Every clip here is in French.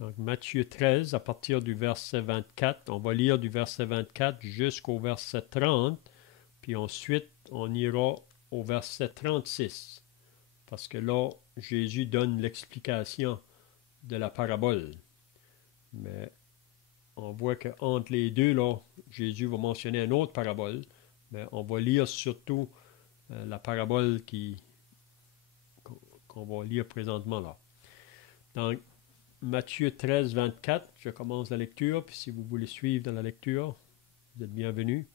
Donc, Matthieu 13, à partir du verset 24, on va lire du verset 24 jusqu'au verset 30, puis ensuite, on ira au verset 36, parce que là, Jésus donne l'explication de la parabole. Mais on voit qu'entre les deux, là, Jésus va mentionner une autre parabole, mais on va lire surtout la parabole qu'on va lire présentement là. Donc, Matthieu 13, 24, je commence la lecture, puis si vous voulez suivre dans la lecture, vous êtes bienvenus.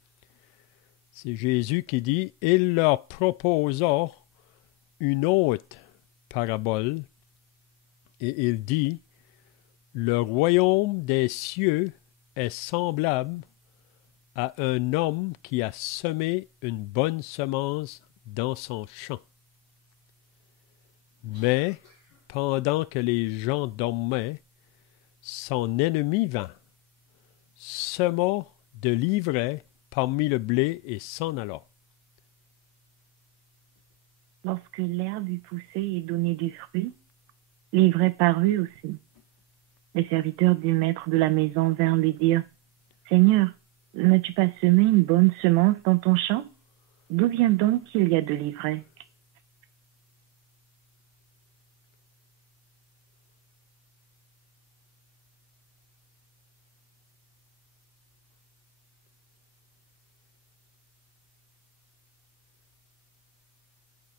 C'est Jésus qui dit, « Il leur proposa une autre parabole, et il dit, « Le royaume des cieux est semblable à un homme qui a semé une bonne semence dans son champ. Mais, pendant que les gens dormaient, son ennemi vint, sema de l'ivraie parmi le blé et s'en alla. » Lorsque l'herbe eut poussé et donné du fruit, l'ivraie parut aussi. Les serviteurs du maître de la maison vinrent lui dire, « Seigneur, n'as-tu pas semé une bonne semence dans ton champ? D'où vient donc qu'il y a de l'ivraie? »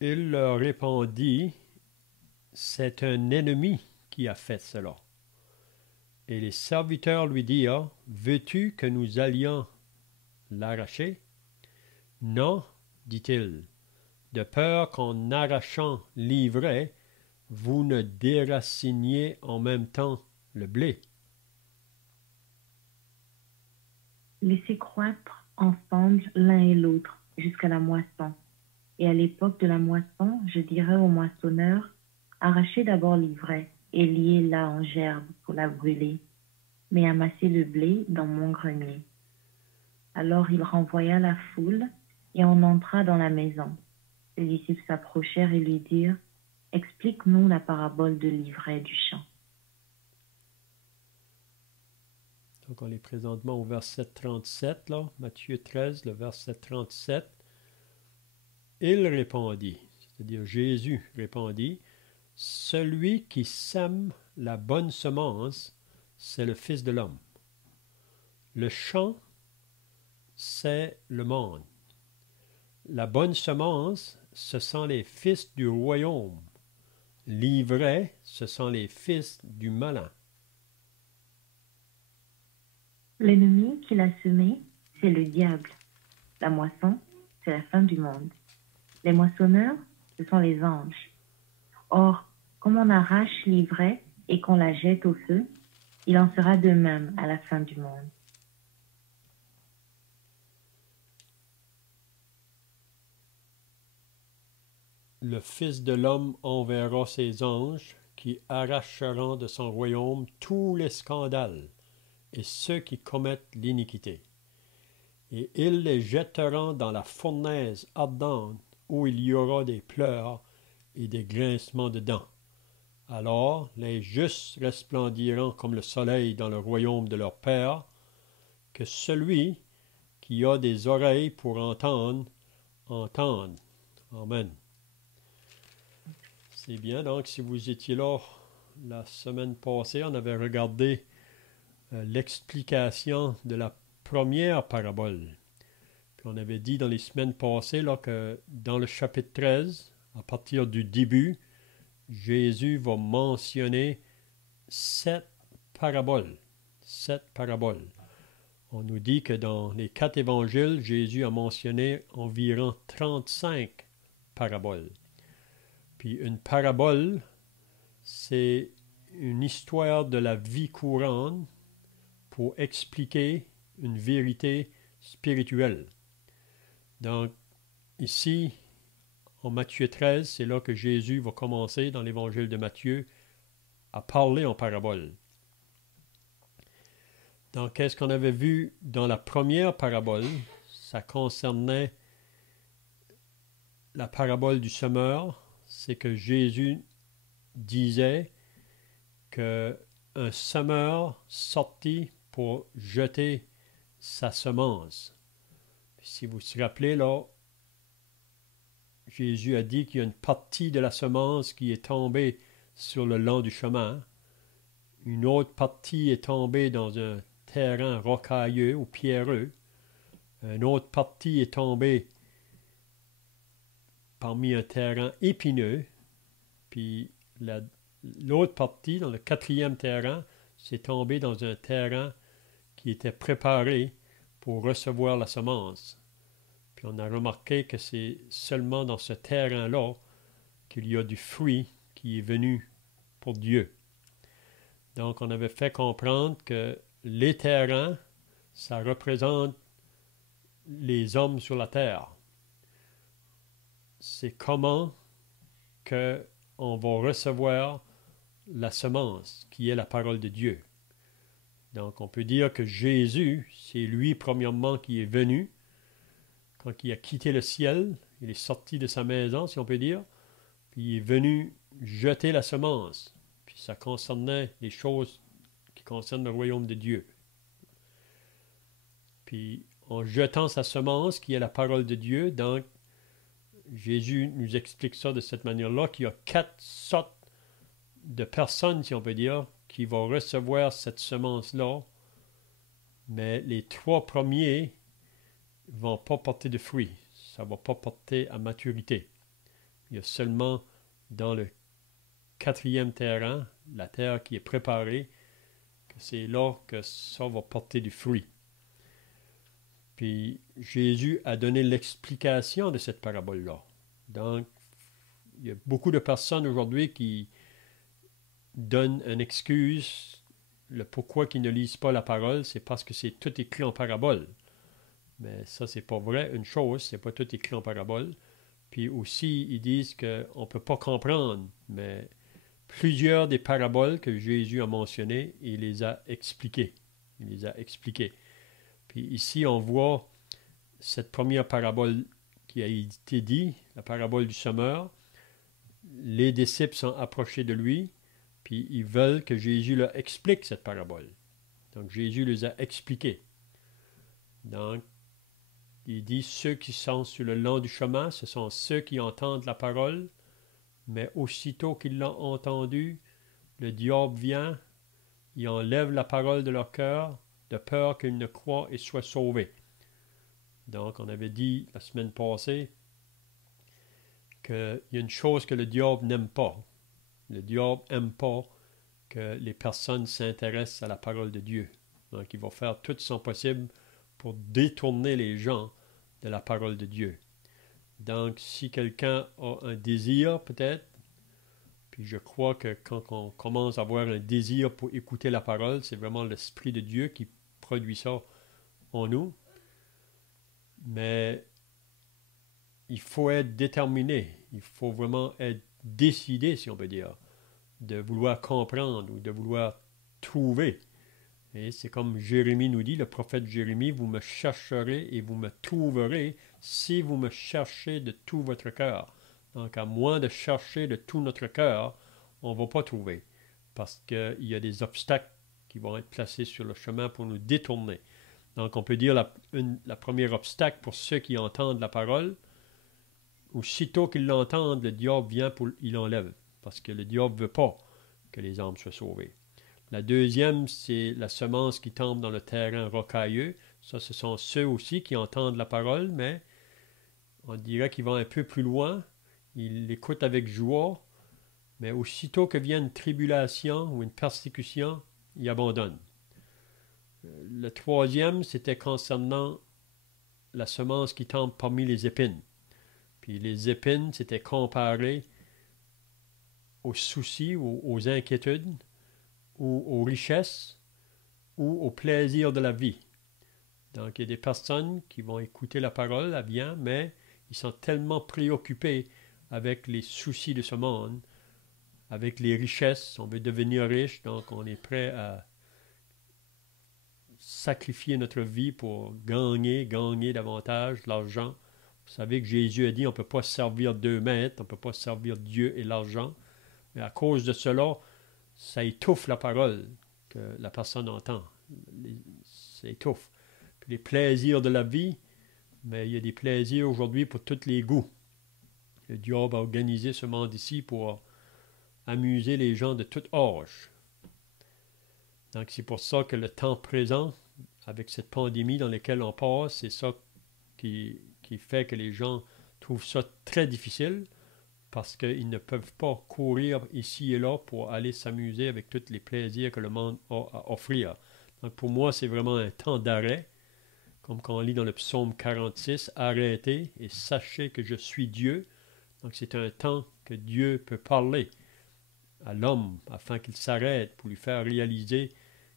Il leur répondit, « C'est un ennemi qui a fait cela. » Et les serviteurs lui dirent, « Veux-tu que nous allions l'arracher? » « Non, dit-il, de peur qu'en arrachant l'ivraie, vous ne déraciniez en même temps le blé. » Laissez croître ensemble l'un et l'autre jusqu'à la moisson. Et à l'époque de la moisson, je dirai au moissonneur, arrachez d'abord l'ivraie et liez-la en gerbe pour la brûler, mais amassez le blé dans mon grenier. Alors il renvoya la foule et on entra dans la maison. Les disciples s'approchèrent et lui dirent, explique-nous la parabole de l'ivraie du champ. Donc on est présentement au verset 37, là, Matthieu 13, le verset 37. Il répondit, c'est-à-dire Jésus répondit, « Celui qui sème la bonne semence, c'est le Fils de l'homme. Le champ, c'est le monde. La bonne semence, ce sont les fils du royaume. L'ivraie, ce sont les fils du malin. » L'ennemi qu'il a semé, c'est le diable. La moisson, c'est la fin du monde. Les moissonneurs, ce sont les anges. Or, comme on arrache l'ivraie et qu'on la jette au feu, il en sera de même à la fin du monde. Le Fils de l'homme enverra ses anges qui arracheront de son royaume tous les scandales et ceux qui commettent l'iniquité. Et ils les jetteront dans la fournaise ardente où il y aura des pleurs et des grincements de dents. Alors les justes resplendiront comme le soleil dans le royaume de leur Père. Que celui qui a des oreilles pour entendre, entende. Amen. C'est bien, donc si vous étiez là la semaine passée, on avait regardé l'explication de la première parabole. Puis on avait dit dans les semaines passées là, que dans le chapitre 13, à partir du début, Jésus va mentionner 7 paraboles. 7 paraboles. On nous dit que dans les 4 évangiles, Jésus a mentionné environ 35 paraboles. Puis une parabole, c'est une histoire de la vie courante pour expliquer une vérité spirituelle. Donc, ici, en Matthieu 13, c'est là que Jésus va commencer, dans l'évangile de Matthieu, à parler en parabole. Donc, qu'est-ce qu'on avait vu dans la première parabole? Ça concernait la parabole du semeur. C'est que Jésus disait que un semeur sorti pour jeter sa semence. Si vous vous rappelez, là, Jésus a dit qu'il y a une partie de la semence qui est tombée sur le long du chemin. Une autre partie est tombée dans un terrain rocailleux ou pierreux. Une autre partie est tombée parmi un terrain épineux. Puis l'autre partie, dans le quatrième terrain, c'est tombé dans un terrain qui était préparé pour recevoir la semence. Puis on a remarqué que c'est seulement dans ce terrain-là qu'il y a du fruit qui est venu pour Dieu. Donc on avait fait comprendre que les terrains, ça représente les hommes sur la terre. C'est comment qu'on va recevoir la semence qui est la parole de Dieu. Donc on peut dire que Jésus, c'est lui premièrement qui est venu. Quand il a quitté le ciel, il est sorti de sa maison, si on peut dire, puis il est venu jeter la semence. Puis ça concernait les choses qui concernent le royaume de Dieu. Puis en jetant sa semence, qui est la parole de Dieu, donc Jésus nous explique ça de cette manière-là, qu'il y a 4 sortes de personnes, si on peut dire, qui vont recevoir cette semence-là, mais les 3 premiers ne vont pas porter de fruits. Ça ne va pas porter à maturité. Il y a seulement dans le 4e terrain, la terre qui est préparée, que c'est là que ça va porter du fruit. Puis Jésus a donné l'explication de cette parabole-là. Donc, il y a beaucoup de personnes aujourd'hui qui donnent une excuse, le pourquoi qu'ils ne lisent pas la parole, c'est parce que c'est tout écrit en parabole. Mais ça, c'est pas vrai. Une chose, c'est pas tout écrit en parabole. Puis aussi, ils disent qu'on ne peut pas comprendre, mais plusieurs des paraboles que Jésus a mentionnées, il les a expliquées. Il les a expliquées. Puis ici, on voit cette première parabole qui a été dite, la parabole du semeur. Les disciples sont approchés de lui, puis ils veulent que Jésus leur explique cette parabole. Donc Jésus les a expliquées. Donc, il dit, ceux qui sont sur le long du chemin, ce sont ceux qui entendent la parole, mais aussitôt qu'ils l'ont entendue, le diable vient, il enlève la parole de leur cœur, de peur qu'ils ne croient et soient sauvés. Donc, on avait dit la semaine passée qu'il y a une chose que le diable n'aime pas. Le diable n'aime pas que les personnes s'intéressent à la parole de Dieu. Donc, il va faire tout son possible pour détourner les gens de la parole de Dieu. Donc, si quelqu'un a un désir, peut-être, puis je crois que quand on commence à avoir un désir pour écouter la parole, c'est vraiment l'Esprit de Dieu qui produit ça en nous. Mais il faut être déterminé, il faut vraiment être décidé, si on peut dire, de vouloir comprendre ou de vouloir trouver. Et c'est comme Jérémie nous dit, le prophète Jérémie, vous me chercherez et vous me trouverez si vous me cherchez de tout votre cœur. Donc, à moins de chercher de tout notre cœur, on ne va pas trouver. Parce qu'il y a des obstacles qui vont être placés sur le chemin pour nous détourner. Donc, on peut dire la première obstacle pour ceux qui entendent la parole, aussitôt qu'ils l'entendent, le diable vient pour il l'enlève. Parce que le diable ne veut pas que les âmes soient sauvées. La deuxième, c'est la semence qui tombe dans le terrain rocailleux. Ça, ce sont ceux aussi qui entendent la parole, mais on dirait qu'ils vont un peu plus loin. Ils l'écoutent avec joie, mais aussitôt que vient une tribulation ou une persécution, ils abandonnent. Le troisième, c'était concernant la semence qui tombe parmi les épines. Puis les épines, c'était comparé aux soucis, aux inquiétudes, ou aux richesses, ou au plaisir de la vie. Donc, il y a des personnes qui vont écouter la parole, elle vient, mais ils sont tellement préoccupés avec les soucis de ce monde, avec les richesses. On veut devenir riche, donc on est prêt à sacrifier notre vie pour gagner davantage l'argent. Vous savez que Jésus a dit, on ne peut pas servir 2 maîtres, on ne peut pas servir Dieu et l'argent. Mais à cause de cela, ça étouffe la parole. que la personne entend. Ça étouffe. Puis les plaisirs de la vie, mais il y a des plaisirs aujourd'hui pour tous les goûts. Le diable a organisé ce monde ici pour amuser les gens de tout âge. Donc c'est pour ça que le temps présent, avec cette pandémie dans laquelle on passe, c'est ça qui fait que les gens trouvent ça très difficile parce qu'ils ne peuvent pas courir ici et là pour aller s'amuser avec tous les plaisirs que le monde a à offrir. Donc pour moi, c'est vraiment un temps d'arrêt, comme quand on lit dans le psaume 46, « Arrêtez et sachez que je suis Dieu ». Donc c'est un temps que Dieu peut parler à l'homme afin qu'il s'arrête pour lui faire réaliser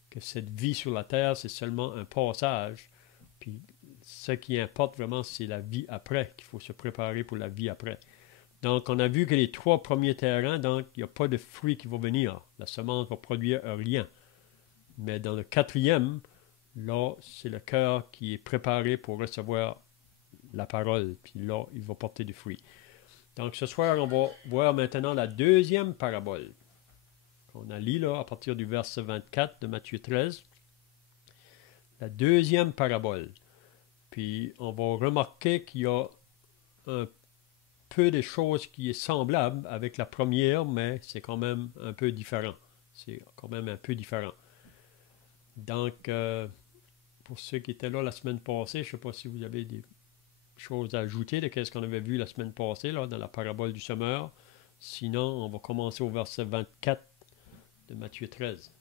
que cette vie sur la terre, c'est seulement un passage. Puis ce qui importe vraiment, c'est la vie après, qu'il faut se préparer pour la vie après. Donc, on a vu que les 3 premiers terrains, donc, il n'y a pas de fruits qui vont venir. La semence va produire rien. Mais dans le 4e, là, c'est le cœur qui est préparé pour recevoir la parole. Puis là, il va porter du fruit. Donc, ce soir, on va voir maintenant la 2e parabole. On a lu là, à partir du verset 24 de Matthieu 13. La 2e parabole. Puis, on va remarquer qu'il y a un peu de choses qui est semblable avec la première, mais c'est quand même un peu différent. C'est quand même un peu différent. Donc, pour ceux qui étaient là la semaine passée, je ne sais pas si vous avez des choses à ajouter de ce qu'on avait vu la semaine passée là, dans la parabole du semeur. Sinon, on va commencer au verset 24 de Matthieu 13.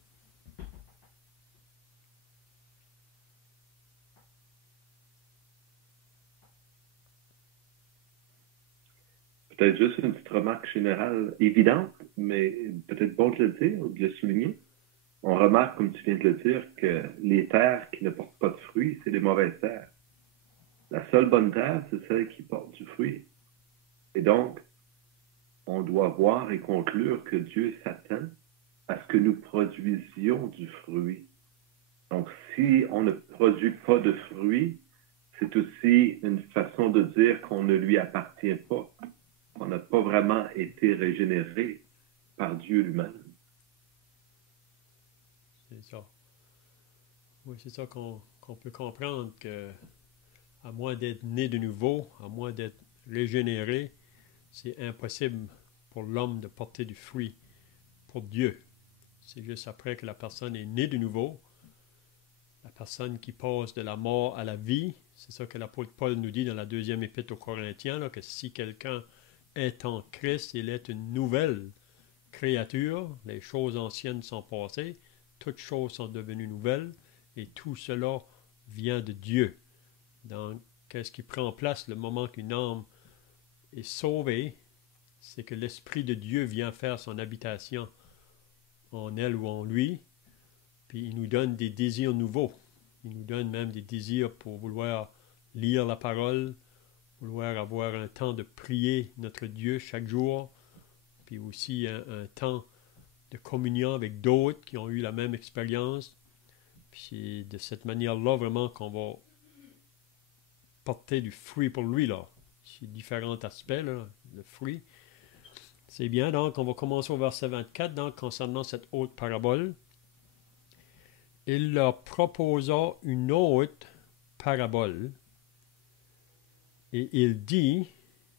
Peut-être juste une petite remarque générale évidente, mais peut-être bon de le dire ou de le souligner. On remarque, comme tu viens de le dire, que les terres qui ne portent pas de fruits, c'est les mauvaises terres. La seule bonne terre, c'est celle qui porte du fruit. Et donc, on doit voir et conclure que Dieu s'attend à ce que nous produisions du fruit. Donc, si on ne produit pas de fruits, c'est aussi une façon de dire qu'on ne lui appartient pas. On n'a pas vraiment été régénéré par Dieu lui-même. C'est ça. Oui, c'est ça qu'on peut comprendre que, à moins d'être né de nouveau, à moins d'être régénéré, c'est impossible pour l'homme de porter du fruit pour Dieu. C'est juste après que la personne est née de nouveau, la personne qui passe de la mort à la vie. C'est ça que l'apôtre Paul nous dit dans la 2e épître aux Corinthiens, là, que si quelqu'un est en Christ, il est une nouvelle créature. Les choses anciennes sont passées, toutes choses sont devenues nouvelles, et tout cela vient de Dieu. Donc, qu'est-ce qui prend place le moment qu'une âme est sauvée? C'est que l'Esprit de Dieu vient faire son habitation en elle ou en lui, puis il nous donne des désirs nouveaux. Il nous donne même des désirs pour vouloir lire la parole, vouloir avoir un temps de prier notre Dieu chaque jour, puis aussi un temps de communion avec d'autres qui ont eu la même expérience. Puis c'est de cette manière-là vraiment qu'on va porter du fruit pour lui, là. C'est différents aspects, là, le fruit. C'est bien, donc on va commencer au verset 24, donc concernant cette autre parabole. Il leur proposa une autre parabole, et il dit,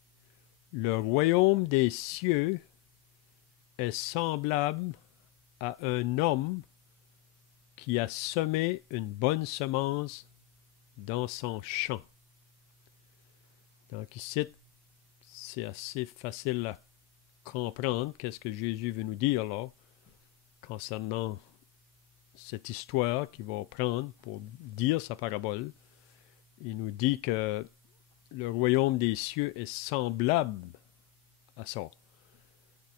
« Le royaume des cieux est semblable à un homme qui a semé une bonne semence dans son champ. » Donc ici, c'est assez facile à comprendre qu'est-ce que Jésus veut nous dire là, concernant cette histoire qu'il va prendre pour dire sa parabole. Il nous dit que le royaume des cieux est semblable à ça.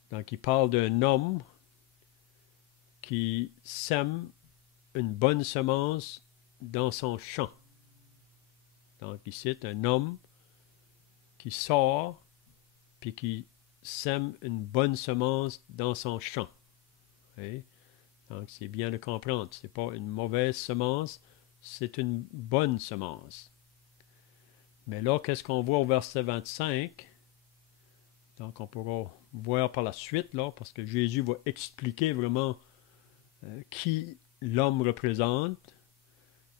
Donc il parle d'un homme qui sème une bonne semence dans son champ. Donc ici, un homme qui sort puis qui sème une bonne semence dans son champ. Okay? Donc c'est bien de comprendre. Ce n'est pas une mauvaise semence, c'est une bonne semence. Mais là, qu'est-ce qu'on voit au verset 25? Donc on pourra voir par la suite, là, parce que Jésus va expliquer vraiment qui l'homme représente,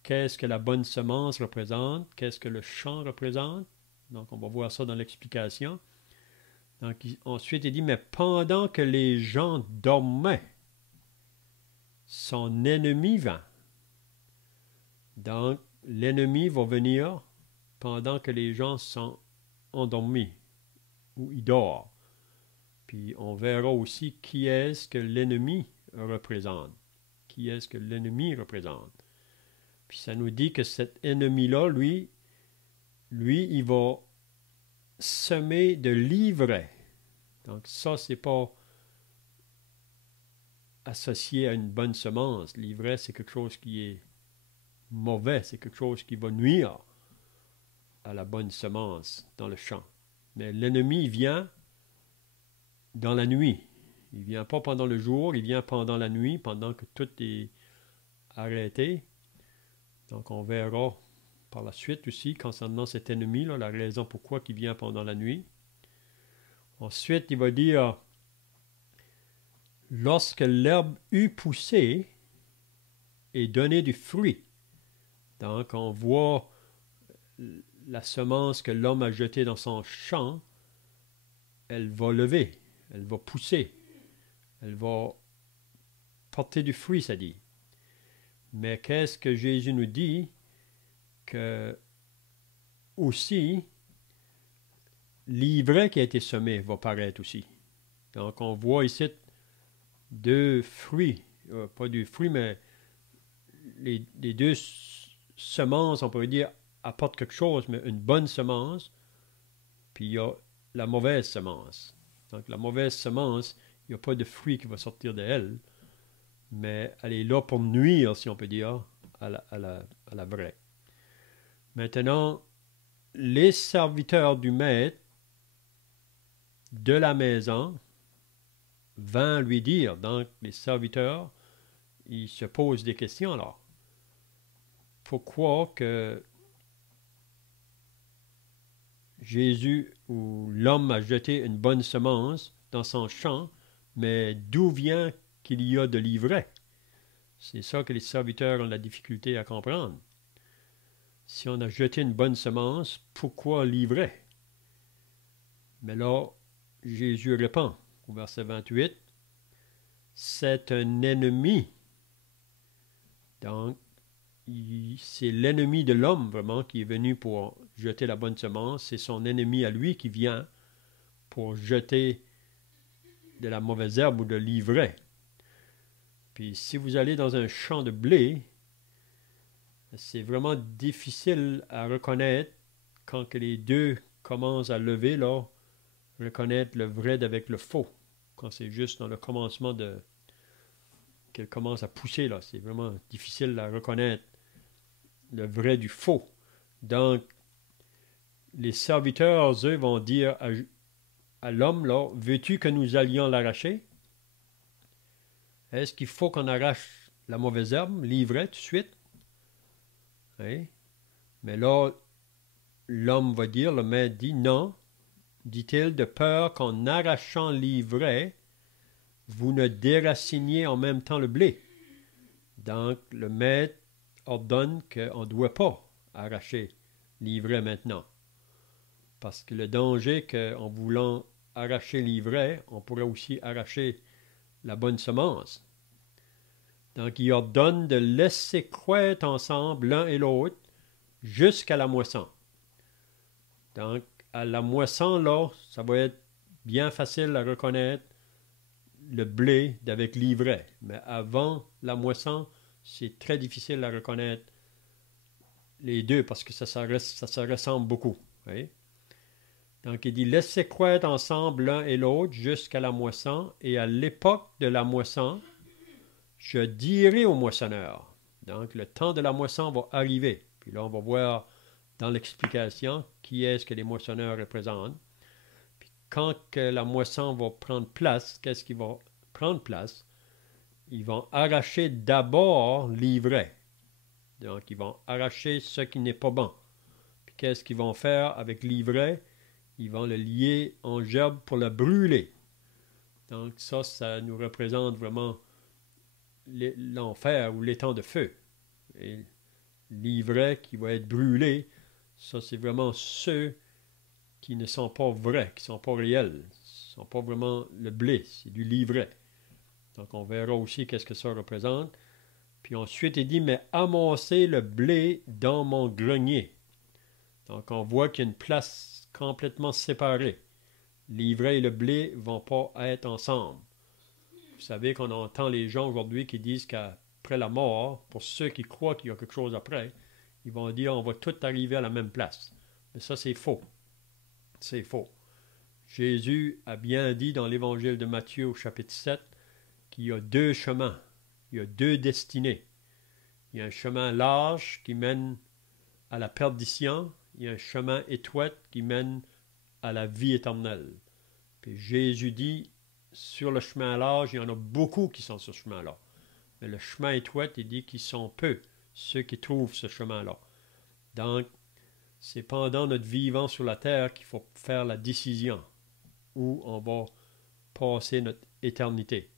qu'est-ce que la bonne semence représente, qu'est-ce que le champ représente. Donc, on va voir ça dans l'explication. Donc, ensuite, il dit, mais pendant que les gens dormaient, son ennemi vint. Donc, l'ennemi va venir pendant que les gens sont endormis ou ils dorment. Puis, on verra aussi qui est-ce que l'ennemi représente. Qui est-ce que l'ennemi représente. Puis, ça nous dit que cet ennemi-là, lui, il va semer de l'ivraie. Donc, ça, c'est pas associé à une bonne semence. L'ivraie, c'est quelque chose qui est mauvais, c'est quelque chose qui va nuire à la bonne semence dans le champ. Mais l'ennemi vient dans la nuit. Il ne vient pas pendant le jour, il vient pendant la nuit, pendant que tout est arrêté. Donc, on verra par la suite aussi, concernant cet ennemi-là, la raison pourquoi il vient pendant la nuit. Ensuite, il va dire, lorsque l'herbe eut poussé et donné du fruit. Donc, on voit la semence que l'homme a jetée dans son champ, elle va lever, elle va pousser, elle va porter du fruit, ça dit. Mais qu'est-ce que Jésus nous dit? Que aussi, l'ivraie qui a été semée va paraître aussi. Donc, on voit ici deux fruits, pas deux fruits, mais les deux semences, on pourrait dire, apportent quelque chose, mais une bonne semence, puis il y a la mauvaise semence. Donc, la mauvaise semence, il n'y a pas de fruit qui va sortir de elle, mais elle est là pour nuire, si on peut dire, à la vraie. Maintenant, les serviteurs du maître de la maison vinrent lui dire, donc les serviteurs, ils se posent des questions alors. Pourquoi que Jésus ou l'homme a jeté une bonne semence dans son champ, mais d'où vient qu'il y a de l'ivraie? C'est ça que les serviteurs ont la difficulté à comprendre. Si on a jeté une bonne semence, pourquoi l'ivraie? Mais là, Jésus répond au verset 28, c'est un ennemi. Donc, c'est l'ennemi de l'homme vraiment qui est venu pour jeter la bonne semence. C'est son ennemi à lui qui vient pour jeter de la mauvaise herbe ou de l'ivraie. Puis si vous allez dans un champ de blé, c'est vraiment difficile à reconnaître quand que les deux commencent à lever, là, reconnaître le vrai d'avec le faux. Quand c'est juste dans le commencement qu'elle commence à pousser, là, c'est vraiment difficile à reconnaître le vrai du faux. Donc, les serviteurs, eux, vont dire à l'homme, là, veux-tu que nous allions l'arracher? Est-ce qu'il faut qu'on arrache la mauvaise herbe, l'ivraie, tout de suite? Oui. Mais là, l'homme va dire, le maître dit, non, dit-il, de peur qu'en arrachant l'ivraie, vous ne déraciniez en même temps le blé. Donc, le maître ordonne qu'on ne doit pas arracher l'ivraie maintenant. Parce que le danger qu'en voulant arracher l'ivraie, on pourrait aussi arracher la bonne semence. Donc, il ordonne de laisser croître ensemble l'un et l'autre jusqu'à la moisson. Donc, à la moisson, là, ça va être bien facile à reconnaître le blé d'avec l'ivraie. Mais avant la moisson, c'est très difficile à reconnaître les deux parce que ça se ressemble beaucoup. Oui? Donc, il dit, laissez croître ensemble l'un et l'autre jusqu'à la moisson, et à l'époque de la moisson, je dirai au moissonneur. Donc, le temps de la moisson va arriver. Puis là, on va voir dans l'explication qui est-ce que les moissonneurs représentent. Puis quand que la moisson va prendre place, qu'est-ce qui va prendre place? Ils vont arracher d'abord l'ivraie. Donc, ils vont arracher ce qui n'est pas bon. Puis qu'est-ce qu'ils vont faire avec l'ivraie? Ils vont le lier en gerbe pour le brûler. Donc ça nous représente vraiment l'enfer ou l'étang de feu. Et l'ivraie qui va être brûlé, ça c'est vraiment ceux qui ne sont pas vrais, qui ne sont pas réels. Ce ne sont pas vraiment le blé, c'est du livret. Donc on verra aussi qu'est-ce que ça représente. Puis ensuite il dit, mais amassez le blé dans mon grenier. Donc on voit qu'il y a une place complètement séparée. L'ivraie et le blé ne vont pas être ensemble. Vous savez qu'on entend les gens aujourd'hui qui disent qu'après la mort, pour ceux qui croient qu'il y a quelque chose après, ils vont dire on va tout arriver à la même place. Mais ça, c'est faux. C'est faux. Jésus a bien dit dans l'évangile de Matthieu au chapitre 7 qu'il y a deux chemins, il y a deux destinées. Il y a un chemin large qui mène à la perdition, il y a un chemin étroit qui mène à la vie éternelle. Puis Jésus dit, sur le chemin large, il y en a beaucoup qui sont sur ce chemin-là. Mais le chemin étroit, il dit qu'ils sont peu, ceux qui trouvent ce chemin-là. Donc, c'est pendant notre vivant sur la terre qu'il faut faire la décision où on va passer notre éternité.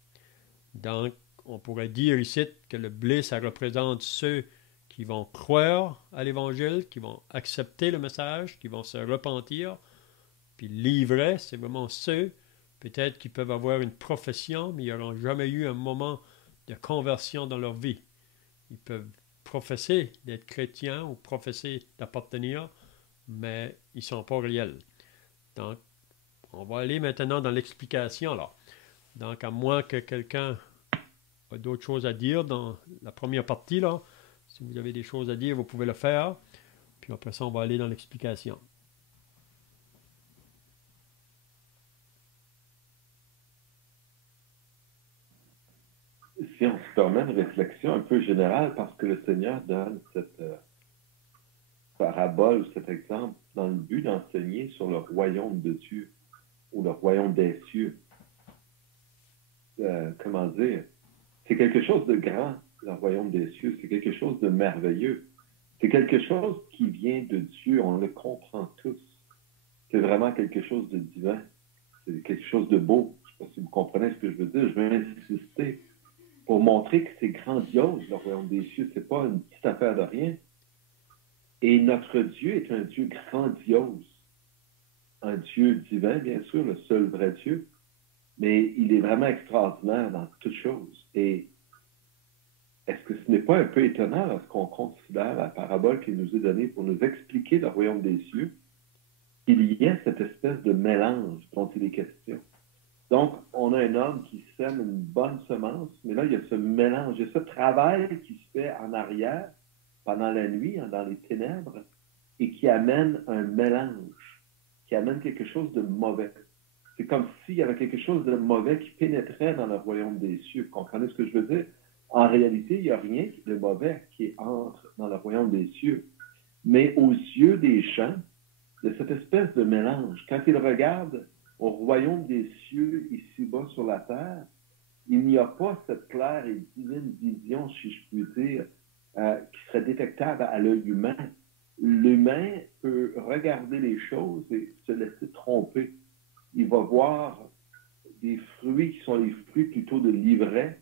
Donc, on pourrait dire ici que le blé, ça représente ceux qui vont croire à l'Évangile, qui vont accepter le message, qui vont se repentir. Puis l'ivraie, c'est vraiment ceux, peut-être qui peuvent avoir une profession, mais ils n'auront jamais eu un moment de conversion dans leur vie. Ils peuvent professer d'être chrétiens ou professer d'appartenir, mais ils ne sont pas réels. Donc, on va aller maintenant dans l'explication là. Donc, à moins que quelqu'un ait d'autres choses à dire dans la première partie là, si vous avez des choses à dire, vous pouvez le faire. Puis après ça, on va aller dans l'explication. Si on se permet une réflexion un peu générale, parce que le Seigneur donne cette parabole, cet exemple, dans le but d'enseigner sur le royaume de Dieu, ou le royaume des cieux. Comment dire? C'est quelque chose de grand, le royaume des cieux. C'est quelque chose de merveilleux. C'est quelque chose qui vient de Dieu. On le comprend tous. C'est vraiment quelque chose de divin. C'est quelque chose de beau. Je ne sais pas si vous comprenez ce que je veux dire. Je veux insister pour montrer que c'est grandiose, le royaume des cieux. Ce n'est pas une petite affaire de rien. Et notre Dieu est un Dieu grandiose. Un Dieu divin, bien sûr, le seul vrai Dieu. Mais il est vraiment extraordinaire dans toutes choses. Et est-ce que ce n'est pas un peu étonnant lorsqu'on considère la parabole qui nous est donnée pour nous expliquer le royaume des cieux, qu'il y a cette espèce de mélange dont il est question. Donc, on a un homme qui sème une bonne semence, mais là, il y a ce mélange, il y a ce travail qui se fait en arrière, pendant la nuit, dans les ténèbres, et qui amène un mélange, qui amène quelque chose de mauvais. C'est comme s'il y avait quelque chose de mauvais qui pénétrait dans le royaume des cieux. Vous comprenez ce que je veux dire? En réalité, il n'y a rien de mauvais qui entre dans le royaume des cieux. Mais aux yeux des gens, de cette espèce de mélange, quand ils regardent au royaume des cieux, ici-bas sur la terre, il n'y a pas cette claire et divine vision, si je puis dire, qui serait détectable à l'œil humain. L'humain peut regarder les choses et se laisser tromper. Il va voir des fruits qui sont les fruits plutôt de l'ivraie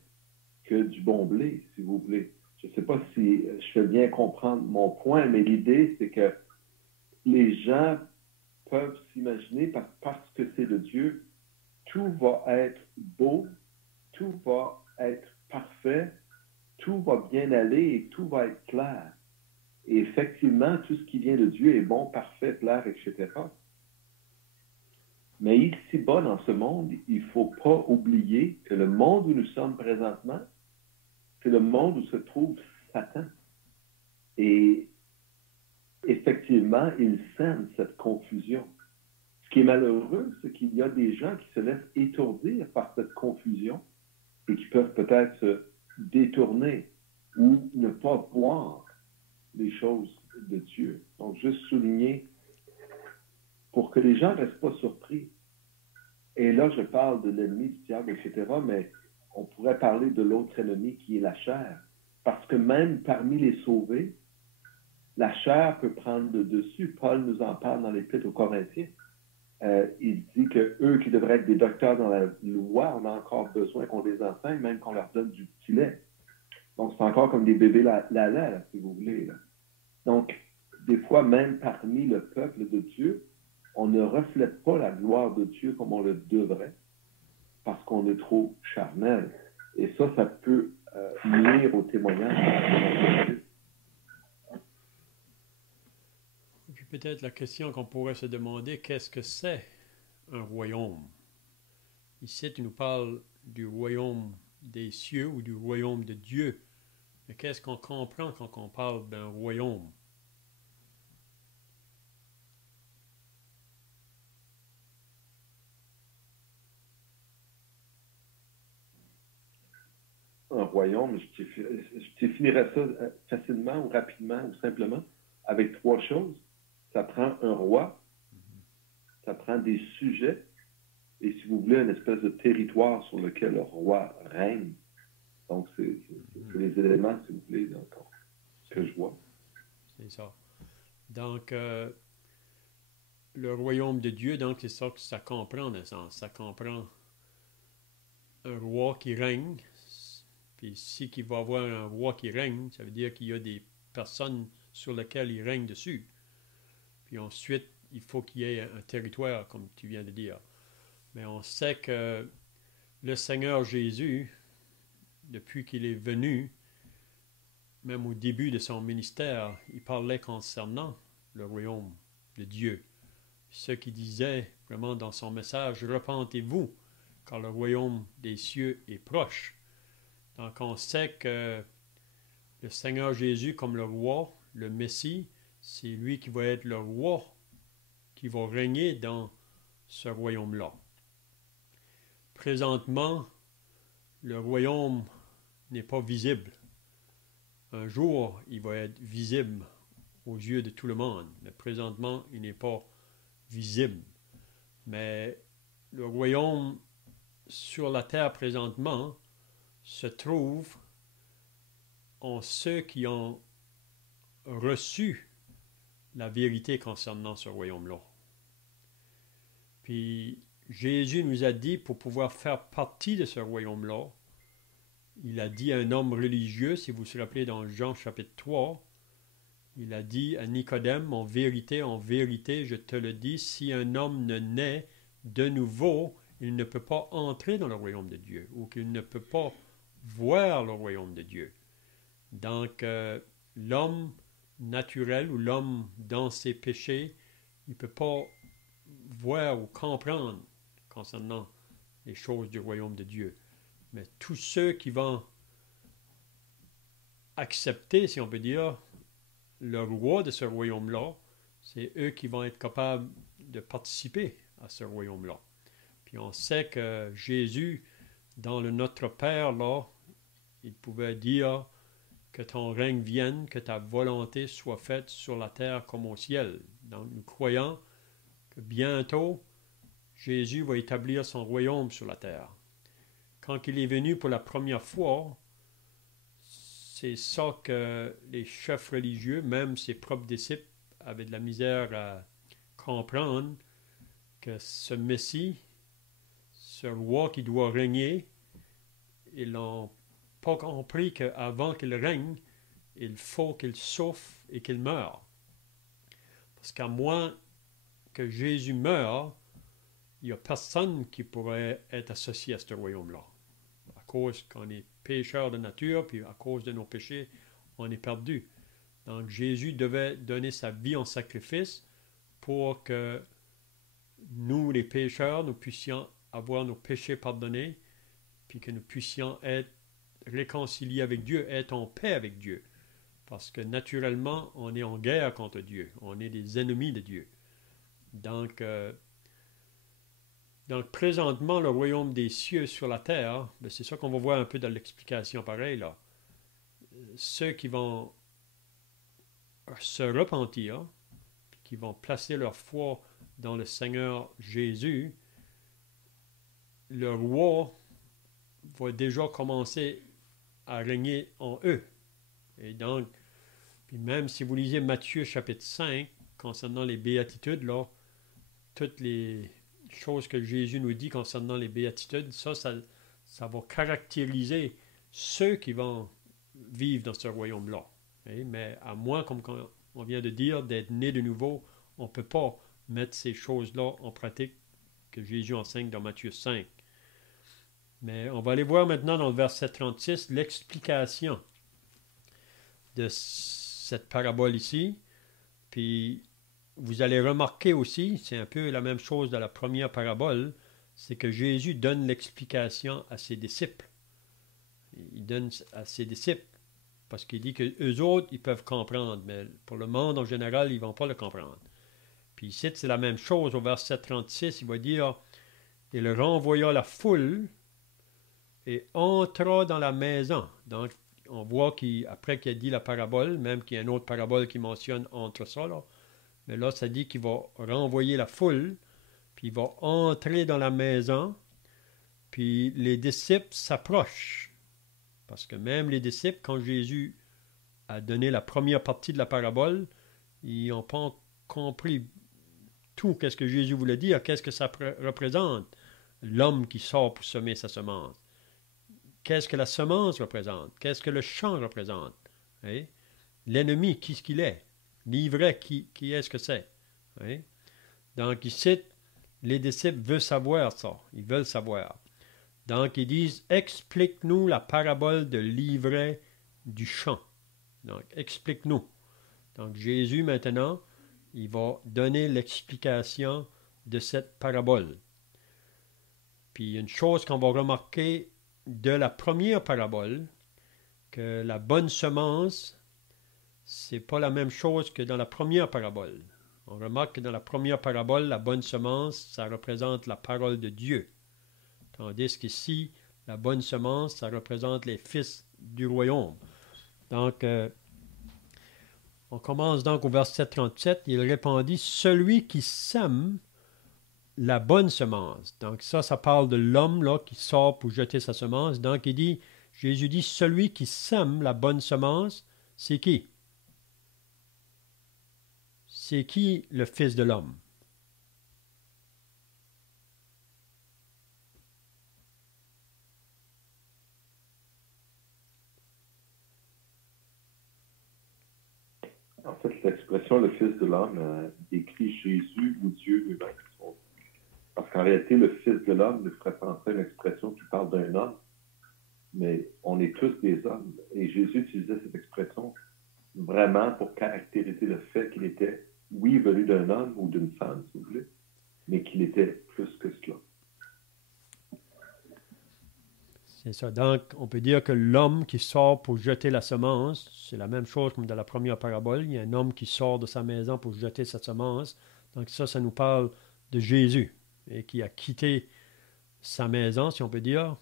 que du bon blé, si vous voulez. Je ne sais pas si je fais bien comprendre mon point, mais l'idée, c'est que les gens peuvent s'imaginer, parce que c'est de Dieu, tout va être beau, tout va être parfait, tout va bien aller et tout va être clair. Et effectivement, tout ce qui vient de Dieu est bon, parfait, clair, etc. Mais ici-bas, dans ce monde, il ne faut pas oublier que le monde où nous sommes présentement, c'est le monde où se trouve Satan. Et effectivement, il sème cette confusion. Ce qui est malheureux, c'est qu'il y a des gens qui se laissent étourdir par cette confusion et qui peuvent peut-être se détourner ou ne pas voir les choses de Dieu. Donc, juste souligner pour que les gens ne restent pas surpris. Et là, je parle de l'ennemi du diable, etc., mais on pourrait parler de l'autre ennemi qui est la chair. Parce que même parmi les sauvés, la chair peut prendre le dessus. Paul nous en parle dans l'Épître aux Corinthiens. Il dit que eux qui devraient être des docteurs dans la loi, on a encore besoin qu'on les enseigne, même qu'on leur donne du petit lait. Donc, c'est encore comme des bébés là, si vous voulez. Là. Donc, des fois, même parmi le peuple de Dieu, on ne reflète pas la gloire de Dieu comme on le devrait parce qu'on est trop charnel. Et ça peut nuire au témoignage. Et puis peut-être la question qu'on pourrait se demander, qu'est-ce que c'est un royaume? Ici, tu nous parles du royaume des cieux ou du royaume de Dieu. Mais qu'est-ce qu'on comprend quand on parle d'un royaume? Un royaume, je définirais ça facilement ou rapidement ou simplement avec trois choses. Ça prend un roi, ça prend des sujets, et si vous voulez, une espèce de territoire sur lequel le roi règne. Donc, c'est les éléments, si vous voulez, que je vois. C'est ça. Donc, le royaume de Dieu, donc, c'est ça que ça comprend, en essence. Ça comprend un roi qui règne. Puis, si il va avoir un roi qui règne, ça veut dire qu'il y a des personnes sur lesquelles il règne dessus. Puis ensuite, il faut qu'il y ait un territoire, comme tu viens de dire. Mais on sait que le Seigneur Jésus, depuis qu'il est venu, même au début de son ministère, il parlait concernant le royaume de Dieu. Ce qu'il disait vraiment dans son message, repentez-vous, car le royaume des cieux est proche. Donc on sait que le Seigneur Jésus, comme le roi, le Messie, c'est lui qui va être le roi, qui va régner dans ce royaume-là. Présentement, le royaume n'est pas visible. Un jour, il va être visible aux yeux de tout le monde, mais présentement, il n'est pas visible. Mais le royaume sur la terre présentement se trouve en ceux qui ont reçu la vérité concernant ce royaume-là. Puis Jésus nous a dit, pour pouvoir faire partie de ce royaume-là, il a dit à un homme religieux, si vous vous rappelez dans Jean chapitre 3, il a dit à Nicodème, en vérité, je te le dis, si un homme ne naît de nouveau, il ne peut pas entrer dans le royaume de Dieu, ou qu'il ne peut pas voir le royaume de Dieu. Donc, l'homme naturel ou l'homme dans ses péchés, il ne peut pas voir ou comprendre concernant les choses du royaume de Dieu. Mais tous ceux qui vont accepter, si on peut dire, le roi de ce royaume-là, c'est eux qui vont être capables de participer à ce royaume-là. Puis on sait que Jésus, dans le Notre Père, là, il pouvait dire que ton règne vienne, que ta volonté soit faite sur la terre comme au ciel. Donc nous croyons que bientôt, Jésus va établir son royaume sur la terre. Quand il est venu pour la première fois, c'est ça que les chefs religieux, même ses propres disciples, avaient de la misère à comprendre, que ce Messie, ce roi qui doit régner, ils n'ont pas compris qu'avant qu'il règne, il faut qu'il souffre et qu'il meure. Parce qu'à moins que Jésus meure, il n'y a personne qui pourrait être associé à ce royaume-là. À cause qu'on est pécheurs de nature, puis à cause de nos péchés, on est perdu. Donc Jésus devait donner sa vie en sacrifice pour que nous, les pécheurs, nous puissions avoir nos péchés pardonnés, puis que nous puissions être réconciliés avec Dieu, être en paix avec Dieu. Parce que naturellement, on est en guerre contre Dieu. On est des ennemis de Dieu. Donc présentement, le royaume des cieux sur la terre, c'est ça qu'on va voir un peu dans l'explication pareil, là. Ceux qui vont se repentir, qui vont placer leur foi dans le Seigneur Jésus, le roi va déjà commencer à régner en eux. Et donc, puis même si vous lisez Matthieu chapitre 5, concernant les béatitudes, là, toutes les choses que Jésus nous dit concernant les béatitudes, ça va caractériser ceux qui vont vivre dans ce royaume-là. Mais à moins, comme on vient de dire, d'être né de nouveau, on ne peut pas mettre ces choses-là en pratique que Jésus enseigne dans Matthieu 5. Mais on va aller voir maintenant dans le verset 36 l'explication de cette parabole ici. Puis vous allez remarquer aussi, c'est un peu la même chose dans la première parabole, c'est que Jésus donne l'explication à ses disciples. Il donne à ses disciples parce qu'il dit qu'eux autres, ils peuvent comprendre, mais pour le monde en général, ils ne vont pas le comprendre. Puis ici, c'est la même chose au verset 36, il va dire « Il renvoya la foule et entra dans la maison. » Donc, on voit qu'après qu'il a dit la parabole, même qu'il y a une autre parabole qui mentionne entre ça, là, mais là, ça dit qu'il va renvoyer la foule, puis il va entrer dans la maison, puis les disciples s'approchent. Parce que même les disciples, quand Jésus a donné la première partie de la parabole, ils n'ont pas compris tout, qu'est-ce que Jésus voulait dire, qu'est-ce que ça représente, l'homme qui sort pour semer sa semence. Qu'est-ce que la semence représente, qu'est-ce que le champ représente. Hein? L'ennemi, qui ce qu'il est, l'ivraie, qui est-ce que c'est. Hein? Donc ici, les disciples veulent savoir ça, ils veulent savoir. Donc, ils disent, explique-nous la parabole de l'ivraie du champ. Donc, explique-nous. Donc, Jésus, maintenant, il va donner l'explication de cette parabole. Puis, une chose qu'on va remarquer de la première parabole, que la bonne semence, c'est pas la même chose que dans la première parabole. On remarque que dans la première parabole, la bonne semence, ça représente la parole de Dieu. Tandis qu'ici, la bonne semence, ça représente les fils du royaume. Donc, on commence donc au verset 37. Il répondit, « Celui qui sème la bonne semence. » Donc ça parle de l'homme là qui sort pour jeter sa semence. Donc il dit, Jésus dit, « Celui qui sème la bonne semence, c'est qui? » C'est qui le Fils de l'homme? En fait, l'expression le Fils de l'homme décrit Jésus ou Dieu lui-même. Parce qu'en réalité, le Fils de l'homme nous ferait penser à une expression qui parle d'un homme, mais on est tous des hommes. Et Jésus utilisait cette expression vraiment pour caractériser le fait qu'il était, oui, venu d'un homme ou d'une femme, si vous voulez, mais qu'il était plus que cela. C'est ça. Donc, on peut dire que l'homme qui sort pour jeter la semence, c'est la même chose comme dans la première parabole. Il y a un homme qui sort de sa maison pour jeter sa semence. Donc ça nous parle de Jésus, et qui a quitté sa maison, si on peut dire,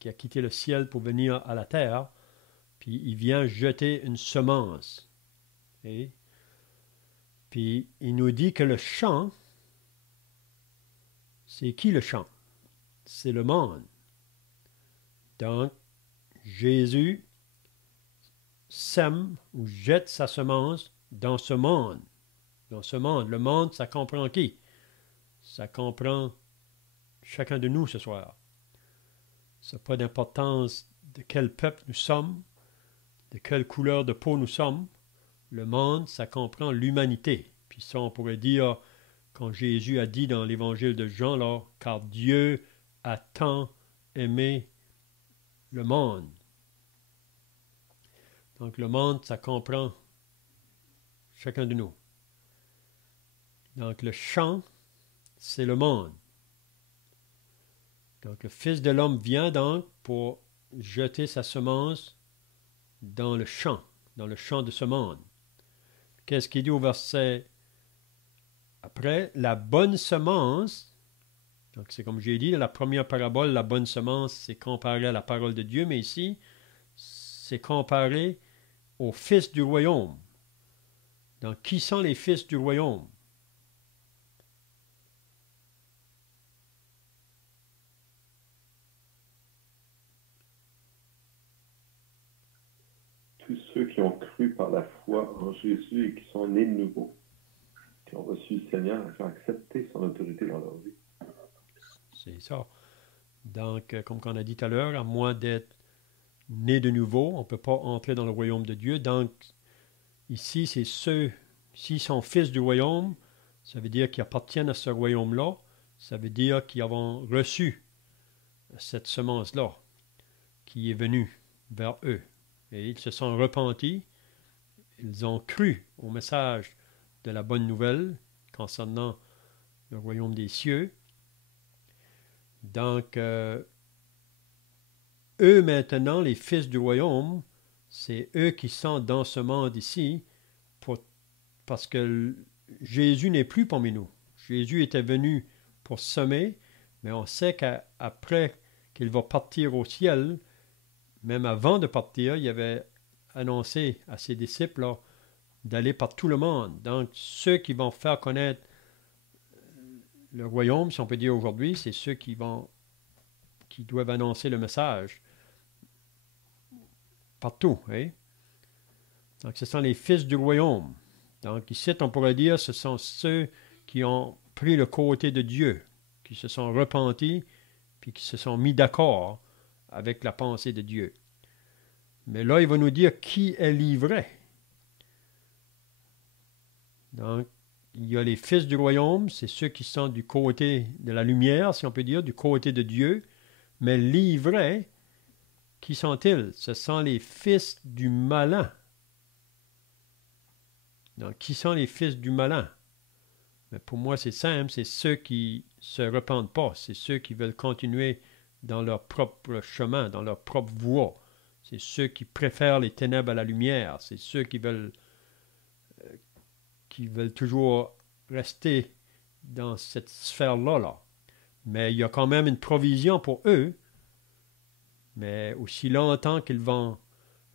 qui a quitté le ciel pour venir à la terre, puis il vient jeter une semence. Et puis il nous dit que le champ, c'est qui le champ? C'est le monde. Donc, Jésus sème ou jette sa semence dans ce monde. Dans ce monde. Le monde, ça comprend qui? Ça comprend chacun de nous ce soir. Ça n'a pas d'importance de quel peuple nous sommes, de quelle couleur de peau nous sommes. Le monde, ça comprend l'humanité. Puis ça, on pourrait dire, quand Jésus a dit dans l'évangile de Jean, là, car Dieu a tant aimé le monde. Donc le monde, ça comprend chacun de nous. Donc le champ, c'est le monde. Donc le Fils de l'homme vient donc pour jeter sa semence dans le champ de ce monde. Qu'est-ce qu'il dit au verset après? La bonne semence, donc c'est comme j'ai dit, dans la première parabole, la bonne semence, c'est comparé à la parole de Dieu, mais ici, c'est comparé aux fils du royaume. Donc, qui sont les fils du royaume? Tous ceux qui ont cru par la foi en Jésus et qui sont nés de nouveau, qui ont reçu le Seigneur et qui ont accepté son autorité dans leur vie. C'est ça. Donc, comme on a dit tout à l'heure, à moins d'être nés de nouveau. On ne peut pas entrer dans le royaume de Dieu. Donc, ici, c'est ceux, s'ils sont fils du royaume, ça veut dire qu'ils appartiennent à ce royaume-là. Ça veut dire qu'ils ont reçu cette semence-là qui est venue vers eux. Et ils se sont repentis. Ils ont cru au message de la bonne nouvelle concernant le royaume des cieux. Donc, eux maintenant, les fils du royaume, c'est eux qui sont dans ce monde ici, parce que Jésus n'est plus parmi nous. Jésus était venu pour semer, mais on sait qu'après qu'il va partir au ciel, même avant de partir, il avait annoncé à ses disciples là, d'aller par tout le monde. Donc, ceux qui vont faire connaître le royaume, si on peut dire aujourd'hui, c'est ceux qui doivent annoncer le message partout. Hein? Donc, ce sont les fils du royaume. Donc, ici, on pourrait dire, ce sont ceux qui ont pris le côté de Dieu, qui se sont repentis, puis qui se sont mis d'accord avec la pensée de Dieu. Mais là, il va nous dire qui est l'ivraie. Donc, il y a les fils du royaume, c'est ceux qui sont du côté de la lumière, si on peut dire, du côté de Dieu. Mais l'ivraie, qui sont-ils? Ce sont les fils du malin. Donc, qui sont les fils du malin? Mais pour moi, c'est simple, c'est ceux qui ne se repentent pas, c'est ceux qui veulent continuer dans leur propre chemin, dans leur propre voie. C'est ceux qui préfèrent les ténèbres à la lumière, c'est ceux qui veulent toujours rester dans cette sphère-là. Là. Mais il y a quand même une provision pour eux, mais aussi longtemps qu'ils vont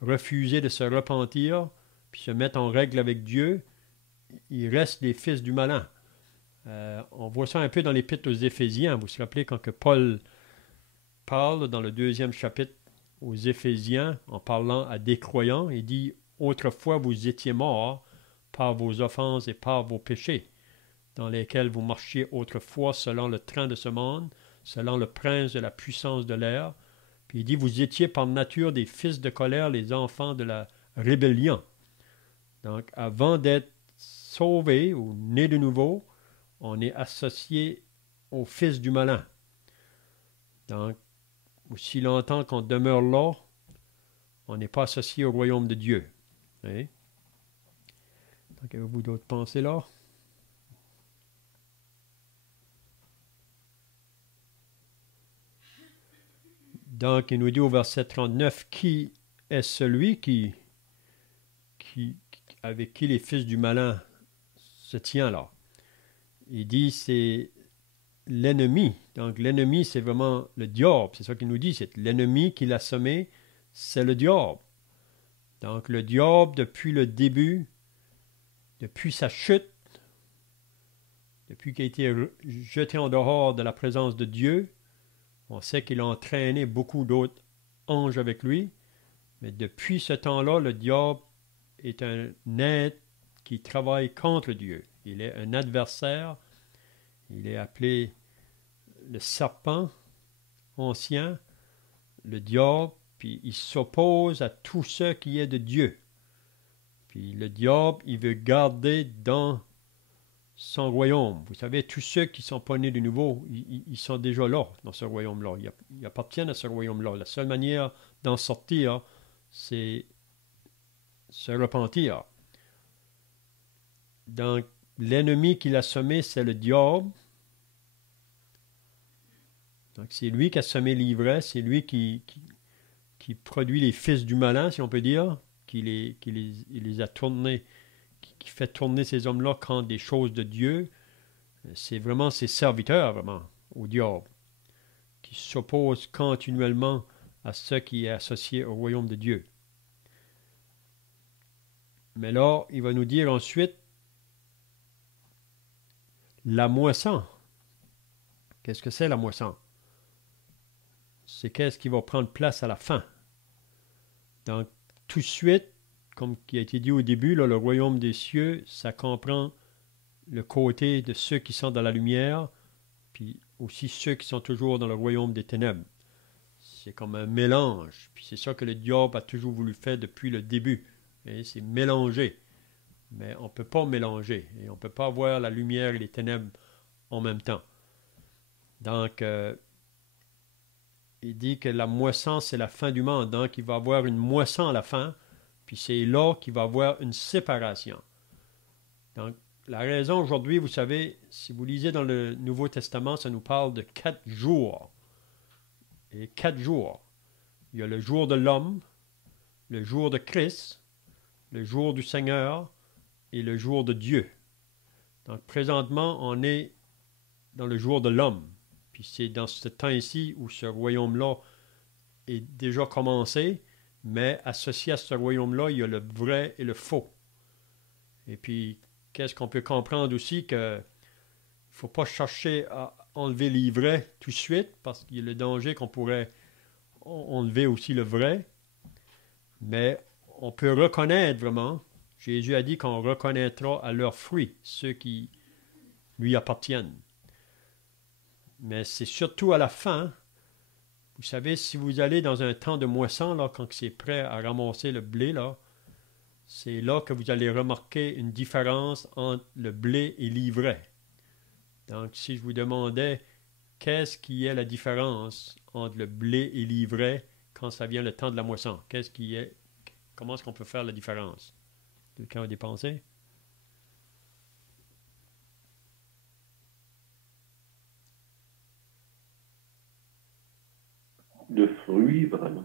refuser de se repentir, puis se mettre en règle avec Dieu, ils restent les fils du malin. On voit ça un peu dans l'Épître aux Éphésiens. Vous vous rappelez quand que Paul parle dans le 2e chapitre aux Éphésiens, en parlant à des croyants, il dit « Autrefois vous étiez morts par vos offenses et par vos péchés, dans lesquels vous marchiez autrefois selon le train de ce monde, selon le prince de la puissance de l'air. » Puis il dit « Vous étiez par nature des fils de colère, les enfants de la rébellion. » Donc, avant d'être sauvé ou né de nouveau, on est associé au fils du malin. Donc, aussi longtemps qu'on demeure là, on n'est pas associé au royaume de Dieu. Hein? Donc, avez-vous d'autres pensées là? Donc, il nous dit au verset 39, qui est celui avec qui les fils du malin se tiennent là? Il dit c'est l'ennemi. Donc, l'ennemi, c'est vraiment le diable. C'est ça qu'il nous dit. C'est l'ennemi qui l'a semé, c'est le diable. Donc, le diable, depuis le début, depuis sa chute, depuis qu'il a été jeté en dehors de la présence de Dieu, on sait qu'il a entraîné beaucoup d'autres anges avec lui. Mais depuis ce temps-là, le diable est un être qui travaille contre Dieu. Il est un adversaire. Il est appelé le serpent ancien, le diable, puis il s'oppose à tout ce qui est de Dieu. Puis le diable, il veut garder dans son royaume. Vous savez, tous ceux qui ne sont pas nés de nouveau, ils sont déjà là, dans ce royaume-là. Ils appartiennent à ce royaume-là. La seule manière d'en sortir, c'est se repentir. Donc, l'ennemi qui l'a semé, c'est le diable. Donc, c'est lui qui a semé l'ivraie, c'est lui qui produit les fils du malin, si on peut dire, qui les a tournés, qui fait tourner ces hommes-là contre des choses de Dieu. C'est vraiment ses serviteurs, vraiment, au diable, qui s'opposent continuellement à ce qui est associé au royaume de Dieu. Mais là, il va nous dire ensuite la moisson. Qu'est-ce que c'est la moisson? C'est qu'est-ce qui va prendre place à la fin. Donc, tout de suite, comme qui a été dit au début, là, le royaume des cieux, ça comprend le côté de ceux qui sont dans la lumière, puis aussi ceux qui sont toujours dans le royaume des ténèbres. c'est comme un mélange. Puis c'est ça que le diable a toujours voulu faire depuis le début. Et c'est mélanger. Mais on ne peut pas mélanger. Et on ne peut pas avoir la lumière et les ténèbres en même temps. Donc, il dit que la moisson, c'est la fin du monde. Donc, il va y avoir une moisson à la fin. Puis c'est là qu'il va y avoir une séparation. Donc, la raison aujourd'hui, vous savez, si vous lisez dans le Nouveau Testament, ça nous parle de 4 jours. Et 4 jours. Il y a le jour de l'homme, le jour de Christ, le jour du Seigneur et le jour de Dieu. Donc, présentement, on est dans le jour de l'homme. Puis c'est dans ce temps ici où ce royaume-là est déjà commencé, mais associé à ce royaume-là, il y a le vrai et le faux. Et puis, qu'est-ce qu'on peut comprendre aussi qu'il ne faut pas chercher à enlever l'ivraie tout de suite, parce qu'il y a le danger qu'on pourrait enlever aussi le vrai. Mais on peut reconnaître vraiment, Jésus a dit qu'on reconnaîtra à leurs fruits ceux qui lui appartiennent. Mais c'est surtout à la fin. Vous savez, si vous allez dans un temps de moisson, là, quand c'est prêt à ramasser le blé, là, c'est là que vous allez remarquer une différence entre le blé et l'ivraie. Donc, si je vous demandais qu'est-ce qui est la différence entre le blé et l'ivraie quand ça vient le temps de la moisson, comment est-ce qu'on peut faire la différence? Quelqu'un a des pensées? De fruits, vraiment.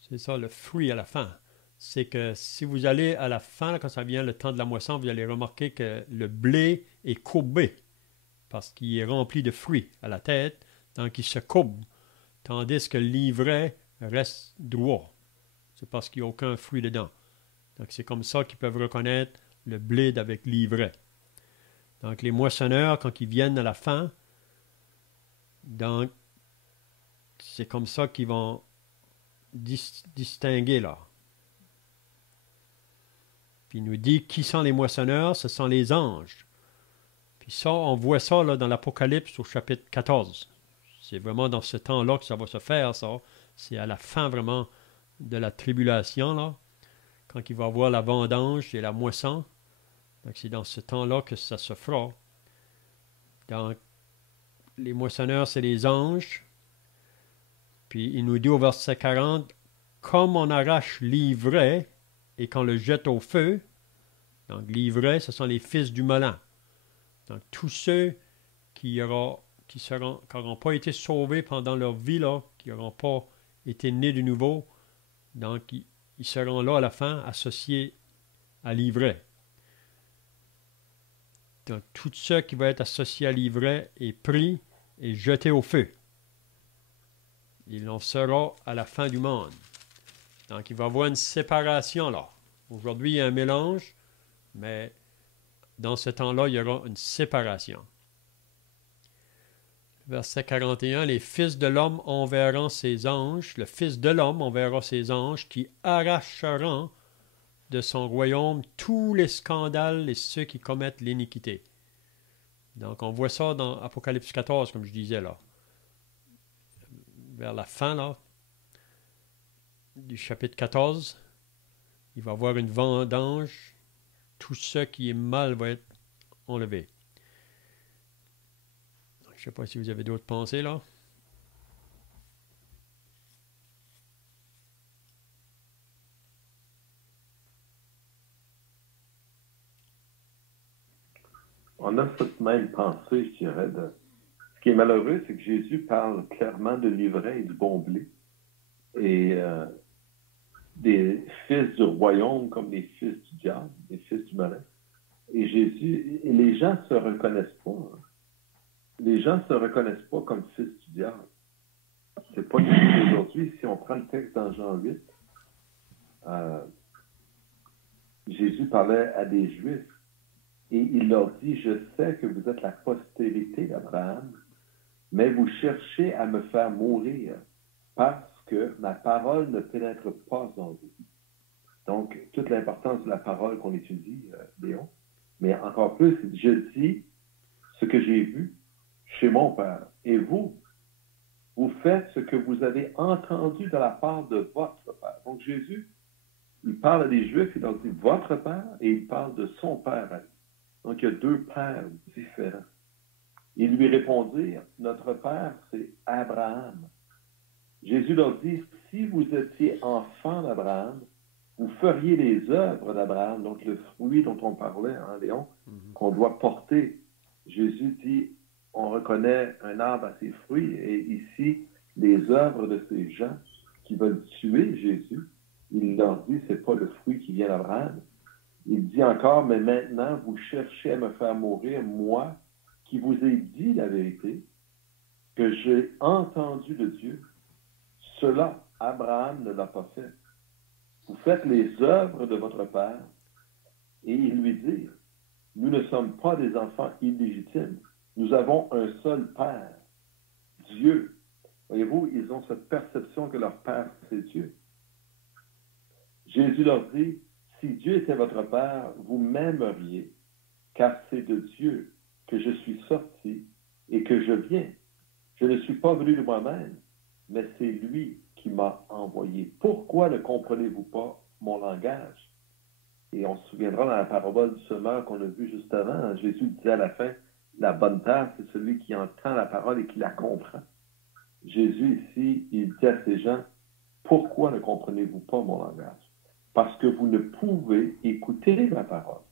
C'est ça, le fruit à la fin. C'est que si vous allez à la fin, quand ça vient le temps de la moisson, vous allez remarquer que le blé est courbé parce qu'il est rempli de fruits à la tête, donc il se courbe, tandis que l'ivraie reste droit. C'est parce qu'il n'y a aucun fruit dedans. Donc c'est comme ça qu'ils peuvent reconnaître le blé avec l'ivraie. Donc les moissonneurs, quand ils viennent à la fin, donc c'est comme ça qu'ils vont distinguer là. Puis il nous dit qui sont les moissonneurs, ce sont les anges. Puis ça, on voit ça là, dans l'Apocalypse au chapitre 14. C'est vraiment dans ce temps-là que ça va se faire, ça. C'est à la fin vraiment de la tribulation, là, quand il va y avoir la vendange et la moisson. Donc c'est dans ce temps-là que ça se fera. Donc, les moissonneurs, c'est les anges. Puis il nous dit au verset 40, comme on arrache l'ivraie et qu'on le jette au feu, donc l'ivraie, ce sont les fils du malin. Donc tous ceux qui n'auront pas été sauvés pendant leur vie, là, qui n'auront pas été nés de nouveau, donc ils seront là à la fin associés à l'ivraie. Donc, tout ce qui va être associé à l'ivraie est pris et jeté au feu. Il en sera à la fin du monde. Donc, il va y avoir une séparation là. Aujourd'hui, il y a un mélange, mais dans ce temps-là, il y aura une séparation. Verset 41, les fils de l'homme enverront ses anges, le fils de l'homme enverra ses anges qui arracheront de son royaume tous les scandales et ceux qui commettent l'iniquité. Donc, on voit ça dans Apocalypse 14, comme je disais là. Vers la fin là, du chapitre 14, il va y avoir une vendange. Tout ce qui est mal va être enlevé. Je ne sais pas si vous avez d'autres pensées là. On a cette même pensée, je dirais. Ce qui est malheureux, c'est que Jésus parle clairement de l'ivraie et du bon blé. Et des fils du royaume comme les fils du diable, les fils du malin. Et Jésus, et les gens ne se reconnaissent pas. Hein. Les gens ne se reconnaissent pas comme fils du diable. C'est pas nous aujourd'hui. Si on prend le texte dans Jean 8, Jésus parlait à des Juifs et il leur dit, je sais que vous êtes la postérité d'Abraham, mais vous cherchez à me faire mourir parce que ma parole ne pénètre pas en vous. Donc, toute l'importance de la parole qu'on étudie, Léon. Mais encore plus, je dis, ce que j'ai vu chez mon Père. Et vous, vous faites ce que vous avez entendu de la part de votre Père. Donc Jésus, il parle à des Juifs, il leur dit votre Père et il parle de son Père à lui. Donc il y a deux pères différents. Ils lui répondirent, notre Père, c'est Abraham. Jésus leur dit, si vous étiez enfant d'Abraham, vous feriez les œuvres d'Abraham, donc le fruit dont on parlait, hein, Léon, qu'on doit porter. Jésus dit, on reconnaît un arbre à ses fruits, et ici, les œuvres de ces gens qui veulent tuer Jésus, il leur dit, c'est pas le fruit qui vient d'Abraham. Il dit encore, mais maintenant, vous cherchez à me faire mourir, moi, qui vous ai dit la vérité, que j'ai entendu de Dieu. Cela, Abraham ne l'a pas fait. Vous faites les œuvres de votre Père. Et ils lui dirent, nous ne sommes pas des enfants illégitimes. Nous avons un seul Père, Dieu. Voyez-vous, ils ont cette perception que leur Père, c'est Dieu. Jésus leur dit, si Dieu était votre Père, vous m'aimeriez, car c'est de Dieu que je suis sorti et que je viens. Je ne suis pas venu de moi-même, mais c'est lui qui m'a envoyé. Pourquoi ne comprenez-vous pas mon langage? Et on se souviendra dans la parabole du semeur qu'on a vue juste avant, Jésus disait à la fin, la bonne terre, c'est celui qui entend la parole et qui la comprend. Jésus ici, il dit à ces gens, pourquoi ne comprenez-vous pas mon langage? Parce que vous ne pouvez écouter ma parole.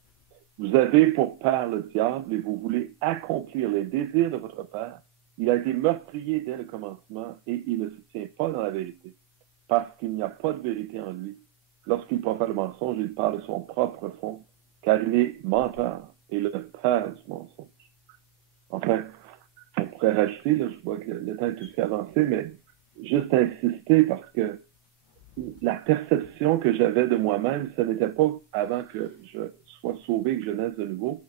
Vous avez pour père le diable et vous voulez accomplir les désirs de votre père. Il a été meurtrier dès le commencement et il ne se tient pas dans la vérité, parce qu'il n'y a pas de vérité en lui. Lorsqu'il profère le mensonge, il parle de son propre fond, car il est menteur et le père du mensonge. Enfin, on pourrait rajouter, là, je vois que le temps est aussi avancé, mais juste insister parce que la perception que j'avais de moi-même, ce n'était pas avant que je sois sauvé, que je naisse de nouveau,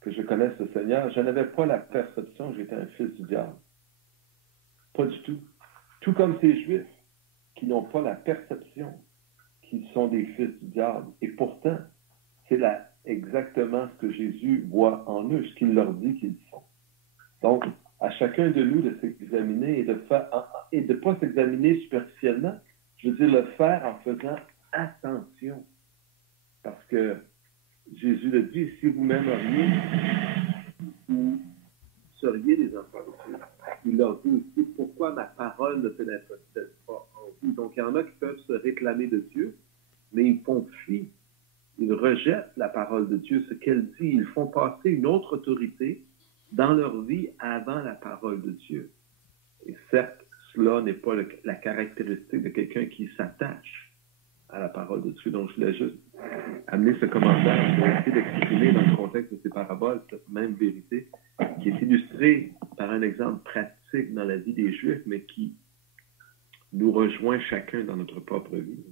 que je connaisse le Seigneur. Je n'avais pas la perception que j'étais un fils du diable. Pas du tout. Tout comme ces Juifs qui n'ont pas la perception qu'ils sont des fils du diable. Et pourtant, c'est exactement ce que Jésus voit en eux, ce qu'il leur dit qu'ils sont. Donc, à chacun de nous de s'examiner et de pas s'examiner superficiellement, je veux dire le faire en faisant attention. Parce que Jésus le dit, si vous m'aimeriez, vous seriez des enfants de Dieu. Il leur dit aussi, pourquoi ma parole ne pénètre-t-elle pas en vous? Donc, il y en a qui peuvent se réclamer de Dieu, mais ils font fi. Ils rejettent la parole de Dieu, ce qu'elle dit. Ils font passer une autre autorité dans leur vie avant la parole de Dieu. Et certes, cela n'est pas la caractéristique de quelqu'un qui s'attache à la parole de Dieu. Donc, je voulais juste amener ce commentaire pour essayer d'exprimer dans le contexte de ces paraboles cette même vérité qui est illustrée par un exemple pratique dans la vie des Juifs, mais qui nous rejoint chacun dans notre propre vie.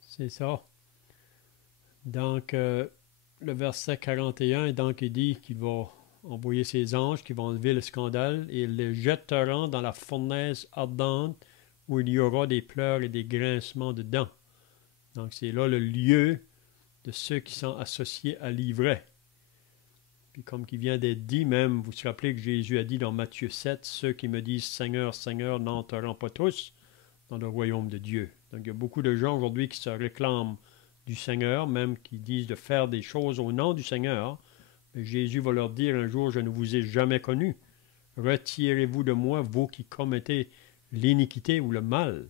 C'est ça. Donc, le verset 41, donc, il dit qu'il va envoyer ses anges qui vont enlever le scandale et ils les jetteront dans la fournaise ardente où il y aura des pleurs et des grincements de dents. Donc, c'est là le lieu de ceux qui sont associés à l'ivraie. Puis comme qui vient d'être dit, même, vous vous rappelez que Jésus a dit dans Matthieu 7, ceux qui me disent Seigneur, Seigneur n'entreront pas tous dans le royaume de Dieu. Donc, il y a beaucoup de gens aujourd'hui qui se réclament du Seigneur, même qui disent de faire des choses au nom du Seigneur. Mais Jésus va leur dire un jour, je ne vous ai jamais connus. Retirez-vous de moi, vous qui commettez l'iniquité ou le mal.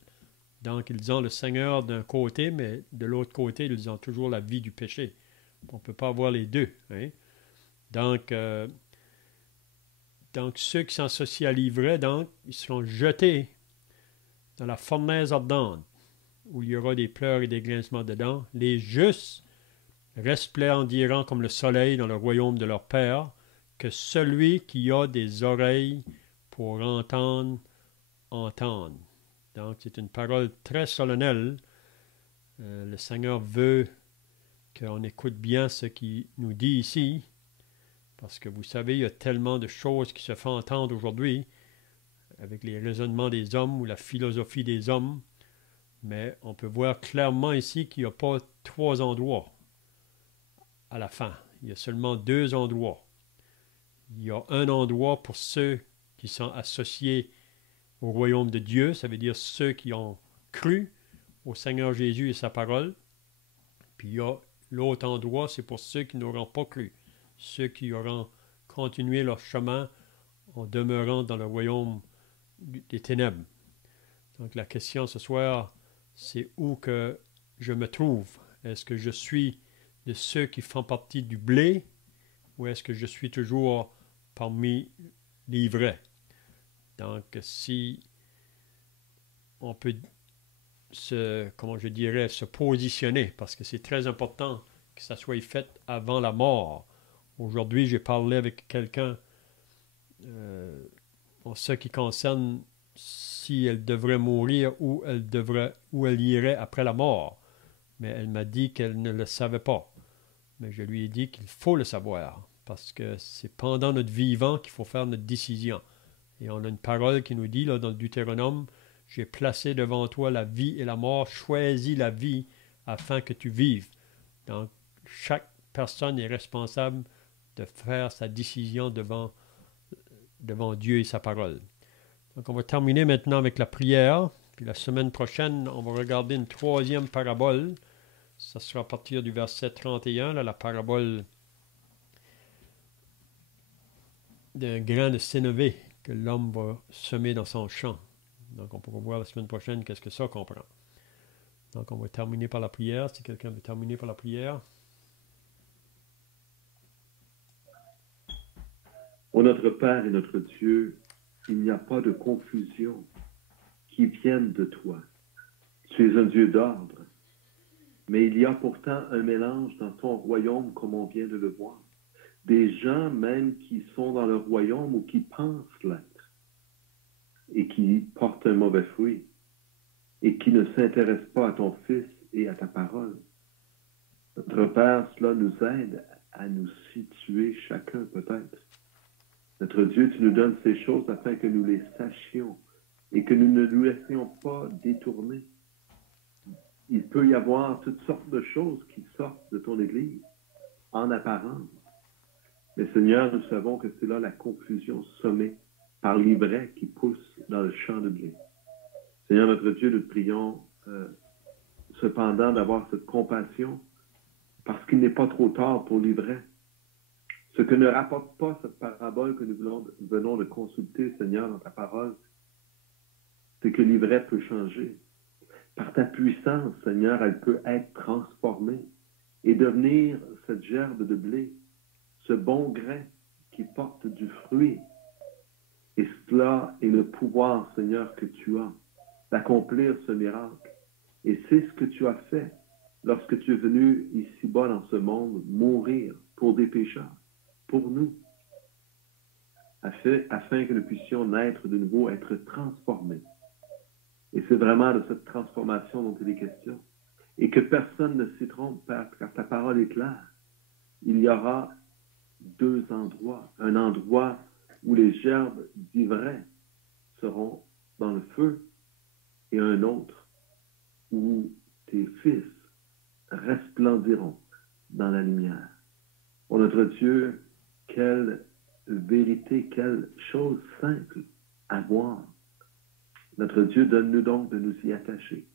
Donc, ils ont le Seigneur d'un côté, mais de l'autre côté, ils ont toujours la vie du péché. On ne peut pas avoir les deux. Hein? Donc, ceux qui s'associent à l'ivraie, donc, ils seront jetés dans la fournaise ardente, où il y aura des pleurs et des grincements de dents. Les justes resplendiront comme le soleil dans le royaume de leur Père, que celui qui a des oreilles pour entendre, entende. Donc, c'est une parole très solennelle. Le Seigneur veut qu'on écoute bien ce qu'il nous dit ici, parce que vous savez, il y a tellement de choses qui se font entendre aujourd'hui avec les raisonnements des hommes ou la philosophie des hommes, mais on peut voir clairement ici qu'il n'y a pas trois endroits à la fin. il y a seulement deux endroits. Il y a un endroit pour ceux qui sont associés au royaume de Dieu, ça veut dire ceux qui ont cru au Seigneur Jésus et sa parole. Puis il y a l'autre endroit, c'est pour ceux qui n'auront pas cru, ceux qui auront continué leur chemin en demeurant dans le royaume des ténèbres. Donc la question ce soir, c'est où que je me trouve. Est-ce que je suis de ceux qui font partie du blé ou est-ce que je suis toujours parmi les vrais? Donc si on peut se positionner, parce que c'est très important que ça soit fait avant la mort. Aujourd'hui, j'ai parlé avec quelqu'un en ce qui concerne si elle devrait mourir ou elle irait après la mort. Mais elle m'a dit qu'elle ne le savait pas. Mais je lui ai dit qu'il faut le savoir, parce que c'est pendant notre vivant qu'il faut faire notre décision. Et on a une parole qui nous dit, là, dans le Deutéronome, « J'ai placé devant toi la vie et la mort, choisis la vie afin que tu vives. » Donc, chaque personne est responsable de faire sa décision devant Dieu et sa parole. Donc, on va terminer maintenant avec la prière. Puis la semaine prochaine, on va regarder une troisième parabole. Ça sera à partir du verset 31, là, la parabole d'un grain de sénévé que l'homme va semer dans son champ. Donc, on pourra voir la semaine prochaine qu'est-ce que ça comprend. Donc, on va terminer par la prière. Si quelqu'un veut terminer par la prière. Ô notre Père et notre Dieu, il n'y a pas de confusion qui vienne de toi. Tu es un Dieu d'ordre, mais il y a pourtant un mélange dans ton royaume comme on vient de le voir. Des gens même qui sont dans le royaume ou qui pensent l'être et qui portent un mauvais fruit et qui ne s'intéressent pas à ton Fils et à ta parole. Notre Père, cela nous aide à nous situer chacun peut-être. Notre Dieu, tu nous donnes ces choses afin que nous les sachions et que nous ne nous laissions pas détourner. Il peut y avoir toutes sortes de choses qui sortent de ton Église en apparence. Mais Seigneur, nous savons que c'est là la confusion semée par l'ivraie qui pousse dans le champ de blé. Seigneur notre Dieu, nous te prions cependant d'avoir cette compassion parce qu'il n'est pas trop tard pour l'ivraie. Ce que ne rapporte pas cette parabole que nous venons de consulter, Seigneur, dans ta parole, c'est que l'ivraie peut changer. Par ta puissance, Seigneur, elle peut être transformée et devenir cette gerbe de blé, ce bon grain qui porte du fruit. Et cela est le pouvoir, Seigneur, que tu as d'accomplir ce miracle. Et c'est ce que tu as fait lorsque tu es venu ici-bas dans ce monde mourir pour des pécheurs, pour nous, afin que nous puissions naître de nouveau, être transformés. Et c'est vraiment de cette transformation dont il est question. Et que personne ne s'y trompe, Père, car ta parole est claire. Il y aura deux endroits. Un endroit où les gerbes d'ivraie seront dans le feu et un autre où tes fils resplendiront dans la lumière. Oh notre Dieu, quelle vérité, quelle chose simple à voir. Notre Dieu, donne-nous donc de nous y attacher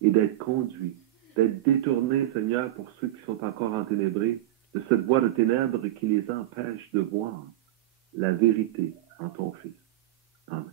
et d'être conduits, d'être détournés, Seigneur, pour ceux qui sont encore enténébrés, de cette voie de ténèbres qui les empêche de voir la vérité en ton Fils. Amen.